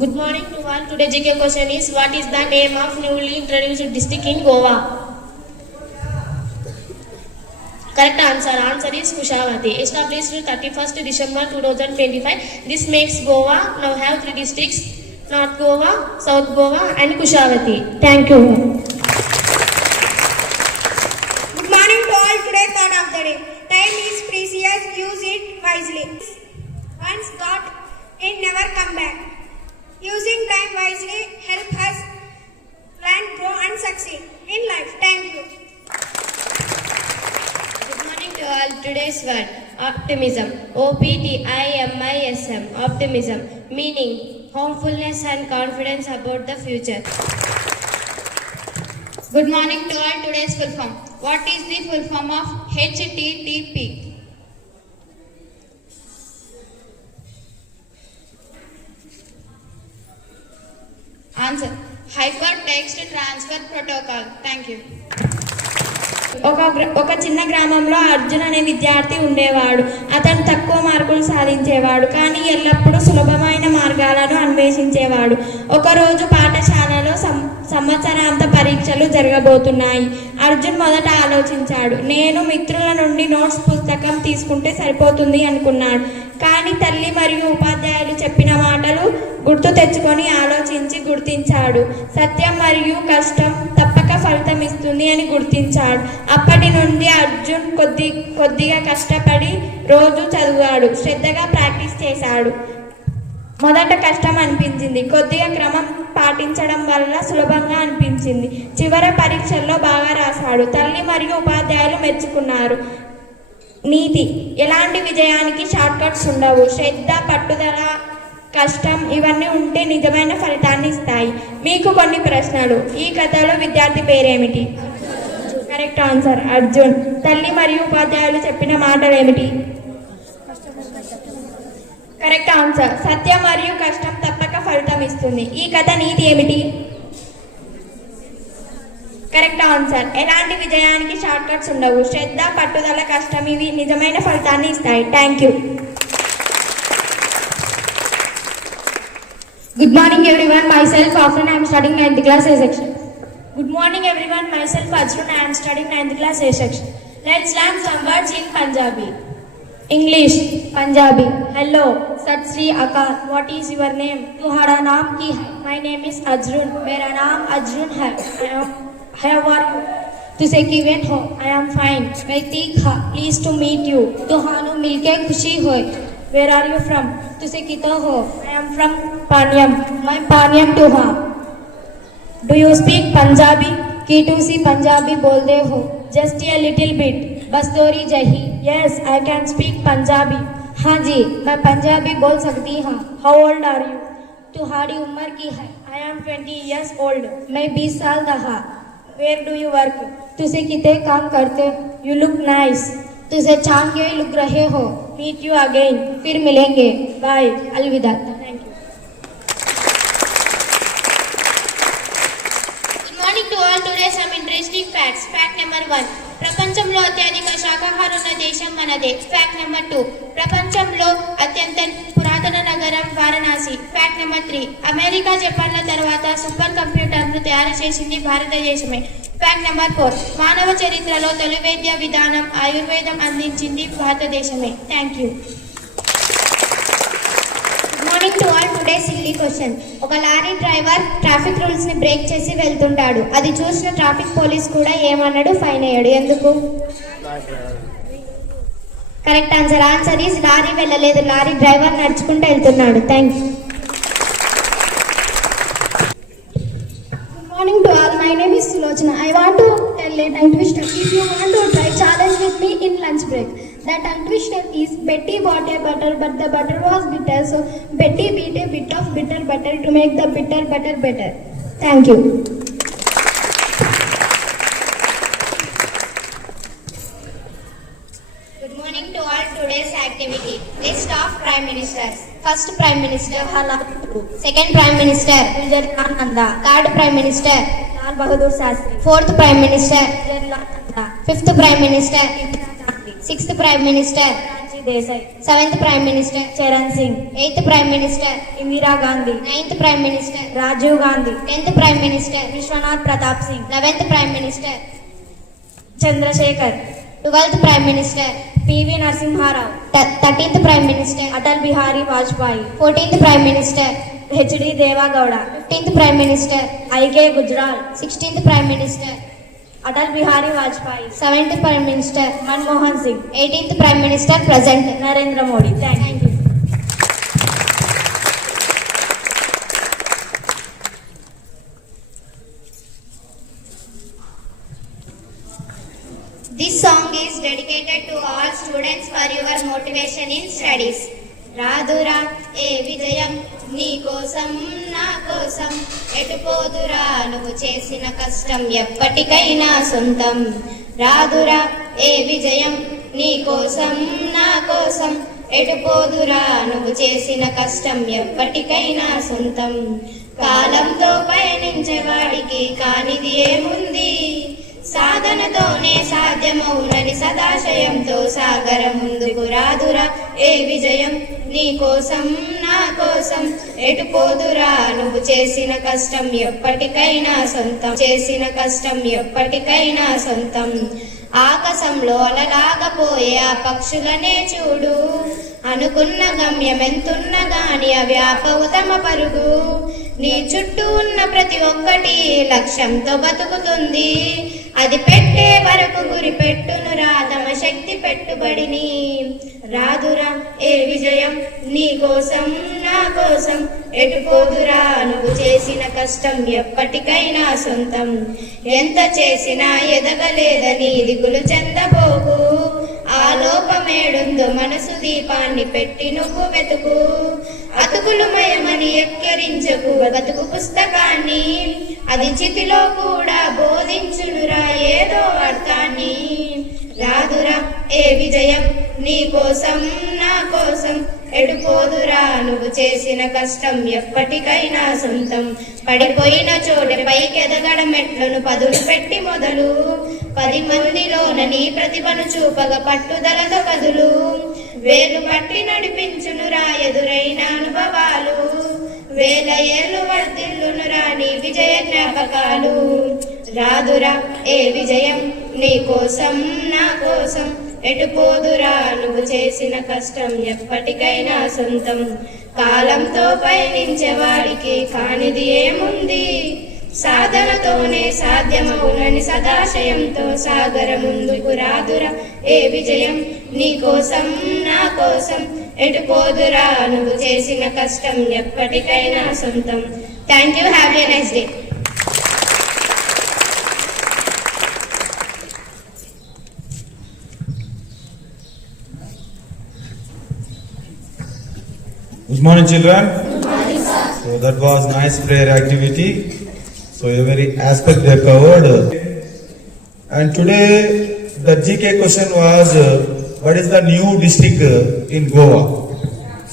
Good morning to all. Today's GK question is, what is the name of newly introduced district in Goa? Correct answer. Answer is Kushavati. Established 31st December 2025. This makes Goa now have 3 districts: North Goa, South Goa and Kushavati. Thank you. Good morning to all. Today's thought of the day. Time is precious. Use it wisely. Once got, it never come back. Using time wisely help us learn, grow and succeed in life. Thank you. Good morning to all. Today's word, optimism. OPTIMISM. Optimism. Meaning hopefulness and confidence about the future. Good morning to all. Today's full form. What is the full form of HTTP? Answer: Hypertext Transfer Protocol. Thank you. ఒక చిన్న గ్రామంలో అర్జున్ అనే విద్యార్థి ఉండేవాడు. అతను తక్కువ మార్కులు సాధించేవాడు, కానీ ఎల్లప్పుడూ సులభమైన మార్గాలను అన్వేషించేవాడు. ఒకరోజు పాఠశాలలో సంవత్సరాంత పరీక్షలు జరగబోతున్నాయి. అర్జున్ మొదట ఆలోచించాడు. నేను మిత్రుల నుండి నోట్స్ పుస్తకం తీసుకుంటే సరిపోతుంది అనుకున్నాడు. కానీ తల్లి మరియు ఉపాధ్యాయులు చెప్పిన మాటలు గుర్తు తెచ్చుకొని ఆలోచించి గుర్తించాడు. సత్యం మరియు కష్టం తప్పక ఫలితం ఇస్తుంది అని గుర్తించాడు. అప్పటి నుండి అర్జున్ కొద్దిగా కష్టపడి రోజు చదివాడు. శ్రద్ధగా ప్రాక్టీస్ చేశాడు. మొదట కష్టం అనిపించింది, కొద్దిగా క్రమం పాటించడం వల్ల సులభంగా అనిపించింది. చివరి పరీక్షల్లో బాగా రాశాడు. తల్లి మరియు ఉపాధ్యాయులు మెచ్చుకున్నారు. నీతి: ఎలాంటి విజయానికి షార్ట్ కట్స్ ఉండవు. శ్రద్ధ, పట్టుదల, కష్టం ఇవన్నీ ఉంటే నిజమైన ఫలితాన్ని ఇస్తాయి. మీకు కొన్ని ప్రశ్నలు. ఈ కథలో విద్యార్థి పేరేమిటి? Correct answer Arjun. తల్లి మరియు ఉపాధ్యాయులు చెప్పిన మాటలు ఏమిటి? కరెక్ట్ ఆన్సర్ సత్యం మరియు కష్టం తప్పక ఫలితం ఇస్తుంది. ఈ కథ నీతి ఏమిటి? కరెక్ట్ ఆన్సర్ ఎలాంటి విజయానికి షార్ట్ కట్స్ ఉండవు. శ్రద్ధ, పట్టుదల, కష్టం ఇవి నిజమైన ఫలితాన్ని ఇస్తాయి. Thank you. Good morning everyone, myself Afran, I am studying 9th class A section. Good morning everyone. Myself Arjun. I am studying 9th class A section. Let's learn some words in Punjabi. English. Punjabi. Hello. Sat Sri Akal. What is your name? तुम्हारा नाम की है? My name is Arjun. मेरा नाम अर्जुन है. How are you? तुसे किवें हो? I am fine. मैं ठीक हा. Pleased to meet you. तुहानू मिलके खुशी होई. Where are you from? तुसे कितो हो? I am from Panyam. मैं पानियम टू हा. Do you speak Punjabi? कीटूसी पंजाबी बोल दे हो? Just a little bit. बस थोड़ी जही. Yes, I can speak Punjabi. हाँ जी, मैं पंजाबी बोल सकती हाँ. How old are you? तुम्हारी उम्र की है? I am 20 years old. मैं 20 साल रहा. Where do you work? तुसे कितने काम करते? You look nice. तुसे चांद के लुक रहे हो. Meet you again. फिर मिलेंगे. Bye. अलविदा. Thank you. Good morning to all. Today some interesting facts. Fact number number 1. ప్రపంచంలో అత్యధిక శాకాహారం ఉన్న దేశం మనదే. Fact number 2. ప్రపంచంలో అత్యంత పురాతన నగరం వారణాసి. Fact number 3. అమెరికా, జపాన్ల తర్వాత సూపర్ కంప్యూటర్ను తయారు చేసింది భారతదేశమే. ఫ్యాక్ట్ నెంబర్ 4. మానవ చరిత్రలో తొలి వైద్య విధానం ఆయుర్వేదం అందించింది భారతదేశమే. Thank you. Good morning to all. Today silly question. ఒక లారీ డ్రైవర్ ట్రాఫిక్ రూల్స్ ని బ్రేక్ చేసి వెళ్తుంటాడు. అది చూసిన ట్రాఫిక్ పోలీస్ కూడా ఏమన్నాడు? ఫైన్ అయ్యాడు. ఎందుకు? Correct answer. Answer is lorry వెళ్ళలేదు, లారీ డ్రైవర్ నడుచుకుంటూ వెళ్తున్నాడు. Thank you. Good morning to all. My name is Sulochana. I want to tell a tongue twister. If you want to try, challenge with me in lunch break. The tongue twister is Betty bought a butter, but the butter was bitter. So Betty beat a bit of bitter butter to make the bitter butter better. Thank you. Good morning to all. Today's activity. List of Prime Ministers. First Prime Minister Jawaharlal Nehru. Second Prime Minister Vijayanand Nanda. Third Prime Minister Lal Bahadur Shastri. Fourth Prime Minister Jawaharlal Nanda. Fifth Prime Minister Indira Gandhi. Sixth Prime Minister Ranjit Desai. Seventh Prime Minister Charan Singh. Eighth Prime Minister Indira Gandhi. Ninth Prime Minister Rajiv Gandhi. 10th Prime Minister Vishwanath Pratap Singh. 11th Prime Minister Chandrasekhar. 12th Prime Minister P.V. Narasimha Rao. 13th Prime Minister Atal Bihari Vajpayee. 14th Prime Minister H.D. Deva Gowda. 15th Prime Minister I.K. Gujral. 16th Prime Minister Atal Bihari Vajpayee. 7th Prime Minister Manmohan Singh. 18th Prime Minister present Narendra Modi. Thank you. This song is dedicated to all students for your motivation in studies. రాదురా ఏ విజయం నీ కోసం నా కోసం ఎటుపోదురా నువ్వు చేసిన కష్టం ఎప్పటికైనా సొంతం. రాదురా ఏ విజయం నీ కోసం నా కోసం ఎటుపోదురా నువ్వు చేసిన కష్టం ఎప్పటికైనా సొంతం. కాలంతో పయనించేవాడికి కానిది ఏముంది, సాధనతోనే సాధ్యమవునని సదాశయంతో సాగర ముందుకు. రాదురా ఏ విజయం నీ కోసం నా కోసం ఎటుపోదురా నువ్వు చేసిన కష్టం ఎప్పటికైనా సొంతం. చేసిన కష్టం ఎప్పటికైనా సొంతం. ఆకాశంలో అలలాగపోయే ఆ పక్షులనే చూడు, అనుకున్న గమ్యం ఎంతున్న గాని అవి ఆపవు తమ పరుగు. నీ చుట్టూ ఉన్న ప్రతి ఒక్కటి లక్ష్యంతో బతుకుతుంది, అది పెట్టే వరకు గురి పెట్టునురా తమ శక్తి పెట్టుబడిని. రాదురా ఏ విజయం నీ కోసం నా కోసం ఎటుపోదురా నువ్వు చేసిన కష్టం ఎప్పటికైనా సొంతం. ఎంత చేసినా ఎదగలేదని దిగులు చెందబోకు, ఆ లోపమేడుందో మనసు దీపాన్ని పెట్టి నువ్వు వెతుకు. అతుకులు మయమని ఎక్కిరించకు బతుకు పుస్తకాన్ని, అది చితిలో కూడా బోధించునురా ఏదో అర్థాన్ని. రాదురా ఏ విజయం నీ కోసం నా కోసం ఎటుపోదురా నువ్వు చేసిన కష్టం ఎప్పటికైనా సొంతం. పడిపోయిన చోట పైకెదగడం ఎట్లను పదులు పెట్టి మొదలు, 10 మందిలోన నీ ప్రతిభను చూపగ పట్టుదలతో కదులు. వేలు పట్టి నడిపించునురా ఎదురైన అనుభవాలు, వేల ఏళ్ళు వర్ధిల్లునురా నీ విజయ జ్ఞాపకాలు. రాదురా ఏ విజయం నీ కోసం నా కోసం ఎటుపోదురా నువ్వు చేసిన కష్టం ఎప్పటికైనా సొంతం. కాలంతో పయనించేవాడికి కానిది ఏముంది, సాధనతోనే సాధ్యమవునని సదాశయంతో సాగర ముందుకు. రాదురా ఏ విజయం నీ కోసం నా కోసం ఎటుపోదురా నువ్వు చేసిన కష్టం ఎప్పటికైనా సొంతం. Thank you. Have a nice day. Good morning, children. Good morning, sir. So that was nice prayer activity. So every aspect they covered. And today the GK question was, what is the new district in Goa?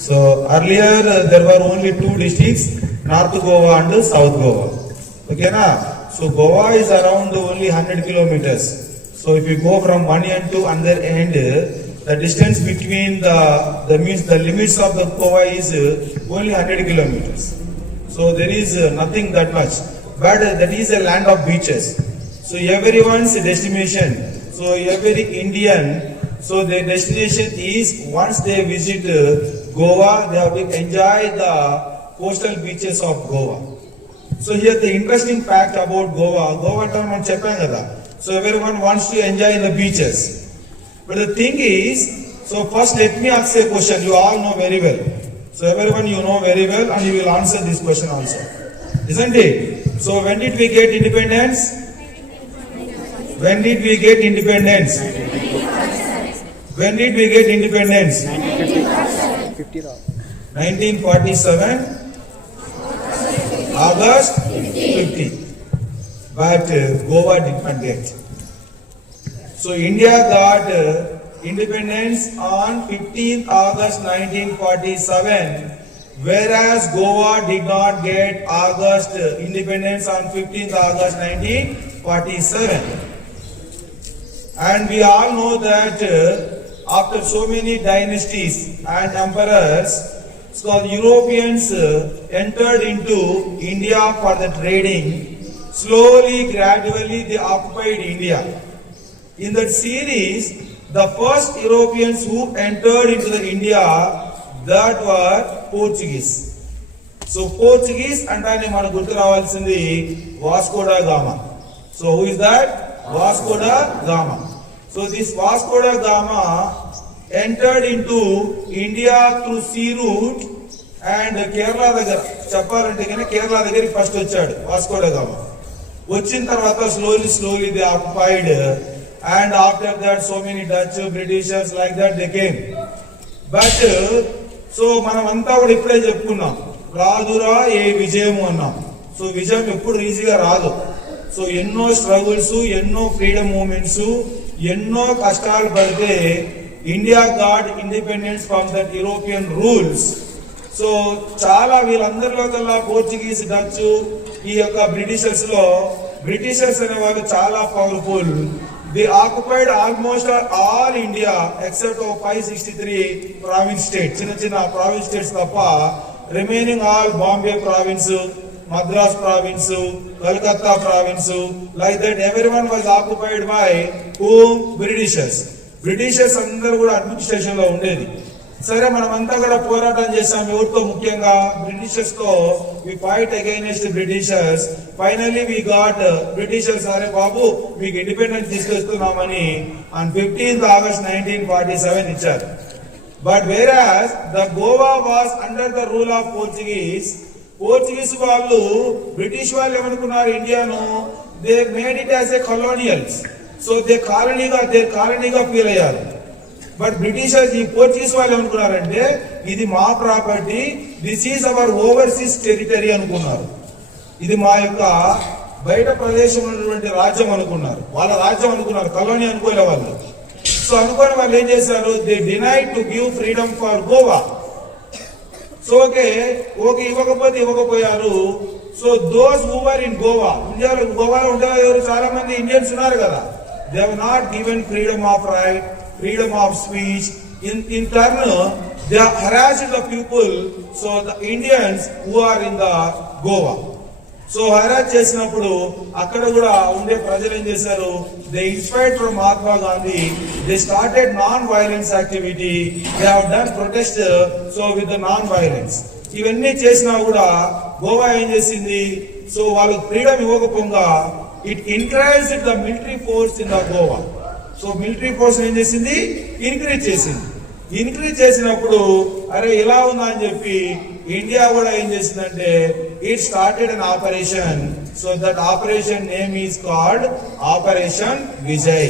So earlier there were only 2 districts, North Goa and South Goa. Okay na? So Goa is around only 100 kilometers. So if you go from one end to another end, the distance between the limits of the Goa is only 100 kilometers. So there is nothing that much. But that is a land of beaches. So everyone's destination. So every Indian, so their destination is once they visit Goa, they have to enjoy the coastal beaches of Goa. So here the interesting fact about Goa term on చెప్పాం కదా. So everyone wants to enjoy the beaches. But the thing is, so first let me ask a question you all know very well. So everyone you know very well and you will answer this question also. Isn't it? So when did we get independence? When did we get independence? When did we get independence? 1947, August 50. But Goa did not get. So India got independence on 15th August 1947, whereas Goa did not get August independence on 15th August 1947. And we all know that after so many dynasties and emperors, so the Europeans entered into India for the trading. Slowly, gradually they occupied India. In that series, the first Europeans who entered into the India, that were Portuguese. So Portuguese అంటానే మనకు గుర్తు రావాల్సింది Vasco da Gama. So who is that? Vasco da Gama. So this Vasco da Gama entered into India through sea route and Kerala దగ్గర చెప్పాలంటే కానీ కేరళ దగ్గరికి ఫస్ట్ వచ్చాడు Vasco da Gama. వచ్చిన తర్వాత slowly they occupied and after that so many Dutch, Britishers like that they came. But so మనం అంతా కూడా ఇప్పుడే చెప్పుకున్నాం రాదురా ఏ విజయము అన్నాం. సో విజయం ఎప్పుడు ఈజీగా రాదు. సో ఎన్నో స్ట్రగుల్స్, ఎన్నో ఫ్రీడమ్ మూమెంట్స్, ఎన్నో కష్టాలు పడితే India got independence from that European rules. So చాలా వీళ్ళందరిలో కల్లా పోర్చుగీస్, డచ్, ఈ యొక్క బ్రిటిషర్స్ అనే వాళ్ళు చాలా powerful. They occupied almost all India except 563 province state, చిన్న ప్రావిన్స్ స్టేట్స్ తప్ప రిమైనింగ్ ఆల్ బాంబే ప్రావిన్స్, మద్రాస్ ప్రావిన్స్, Calcutta province, like that everyone was occupied by whom? Britishers అందరూ కూడా అడ్మినిస్ట్రేషన్ లో ఉండేది. సరే మనమంతా కూడా పోరాటం చేశాం ఎవరితో? ముఖ్యంగా బ్రిటిషర్స్ తో. We fight against Britishers. Finally we got Britishers సరే బాబు మీకు ఇండిపెండెన్స్ తీసుకొస్తున్నామని ఆన్ 15th August 1947 ఇచ్చారు. But whereas the Goa was under the rule of Portuguese వాళ్ళు, బ్రిటిష్ వాళ్ళు ఏమనుకున్నారు ఇండియాను? They made it as a colonials. So they కాలనీగా ఫీల్ అయ్యారు. బట్ బ్రిటిషర్స్, ఈ పోర్చుగీస్ వాళ్ళు ఏమనుకున్నారంటే ఇది మా property, this is our overseas territory అనుకున్నారు. ఇది మా యొక్క బయట ప్రదేశం ఉన్నటువంటి రాజ్యం అనుకున్నారు. వాళ్ళ రాజ్యం అనుకున్నారు, కలోనీ అనుకోలే వాళ్ళు. సో అనుకోని వాళ్ళు ఏం చేశారు? They denied to give freedom for Goa. So okay ఇవ్వకపోయారు. So those who were in Goa, గోవాలో ఉండే ఎవరు చాలా మంది ఇండియన్స్ ఉన్నారు కదా, they have not given freedom of right, freedom of speech. In turn, they harassed the people, so the Indians who are in the Goa. So harass చేసినప్పుడు అక్కడ కూడా ఉండే ప్రజలు ఏం చేశారు? They inspired from Mahatma Gandhi. They started non-violence activity. They have done protest so with the non-violence. ఇవన్నీ చేసినా కూడా గోవా ఏం చేసింది? సో వాళ్ళకి ఫ్రీడమ్ ఇవ్వకపోగా it increased the military force in the Goa. So military force ఏం చేసింది? ఇంక్రీజ్ చేసినప్పుడు అరే ఇలా ఉందా అని చెప్పి ఇండియా కూడా ఏం చేసిందంటే it started an operation. So that operation name is called operation Vijay.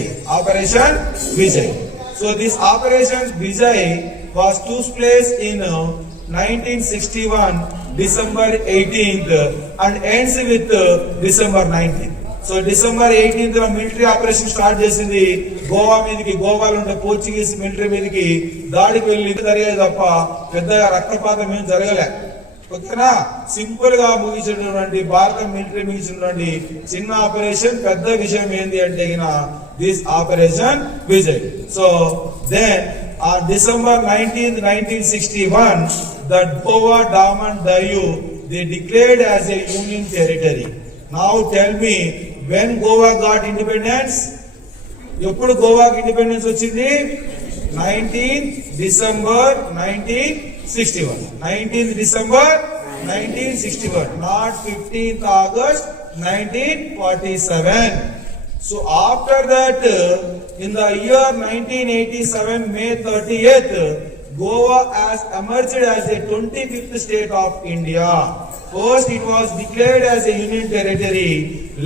So this operation Vijay was took place in 1961 December 18th and ends with December 19th. So December 18th military operation start చేసింది. గోవా మీదకి, గోవాలో ఉండే Portuguese military మీదకి దాడికి వెళ్ళి జరిగేది తప్ప పెద్దగా రక్తపాతం ఏం జరగలే. ఓకేనా, సింపుల్ గా ముగించినటువంటి భారత మిలిటరీ ముగించినటువంటి చిన్న ఆపరేషన్ పెద్ద విషయం ఏంటి అంటే this operation Vijay. So then on December 19th, 1961, the Goa, Daman, Diu, they declared as a union territory. Now tell me, when Goa got independence? ఎప్పుడు గోవాకి ఇండిపెండెన్స్ వచ్చింది? 19th December 1961. 19th December 1961, not 15th August 1947. So after that, in the year 1987, May 30th, Goa has emerged as a 25th state of India. First it was declared as a union territory.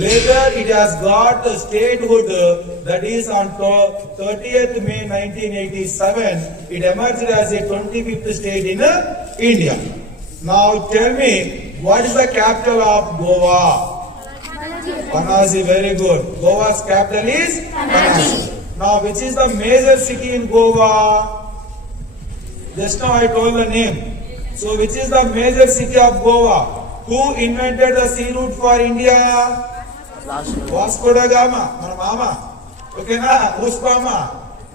Later it has got a statehood, that is on 30th May 1987. It emerged as a 25th state in India. Now tell me, what is the capital of Goa? Panaji, very good. Goa's capital is Panaji. Now, which is the major city in Goa? Just now I told the name. So, which is the major city of Goa? Who invented the sea route for India? Vasco da Gama, my mama. Okay, na? Whose mama?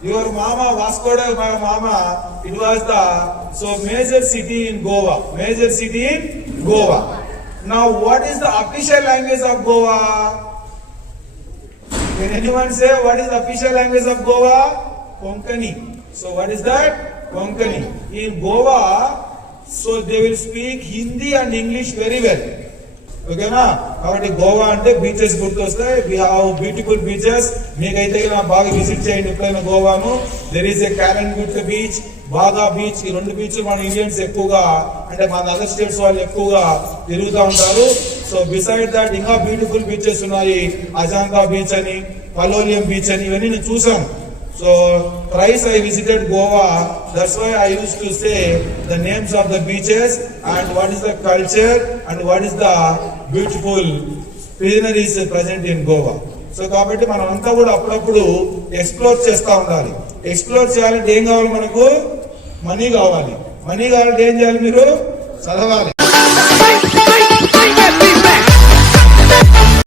Your mama, Vasco da Gama. It was the major city in Goa. Major city in Goa. Now, what is the official language of Goa? Can anyone say what is the official language of Goa? Konkani. So, what is that? Konkani. In Goa, so they will speak Hindi and English very well. Okay, na? కాబట్టి గోవా అంటే beaches గుర్తొస్తాయి. We have beautiful beaches. మీకైతే బాగా visit చేయండి ఎప్పుడైనా గోవాను. There is a Calangute beach, బాగా beach. ఈ రెండు బీచ్లు మన ఇండియన్స్ ఎక్కువగా, అంటే మన అదర్ స్టేట్స్ వాళ్ళు ఎక్కువగా తిరుగుతూ ఉంటారు. సో బిసైడ్ దట్ ఇంకా బ్యూటిఫుల్ బీచెస్ ఉన్నాయి. అజాంతా బీచ్ అని, పలోలియం బీచ్ అని, ఇవన్నీ నేను చూసాం. So thrice I visited Goa. That's why I used to say the names of the beaches and what is the culture and what is the beautiful sceneries present in Goa. So కాబట్టి మనం అంతా కూడా అప్పుడప్పుడు ఎక్స్ప్లోర్ చేస్తూ ఉండాలి. ఎక్స్ప్లోర్ చేయాలంటే ఏం కావాలి మనకు? మనీ కావాలి. మనీ కావాలంటే ఏం చేయాలి? మీరు చదవాలి.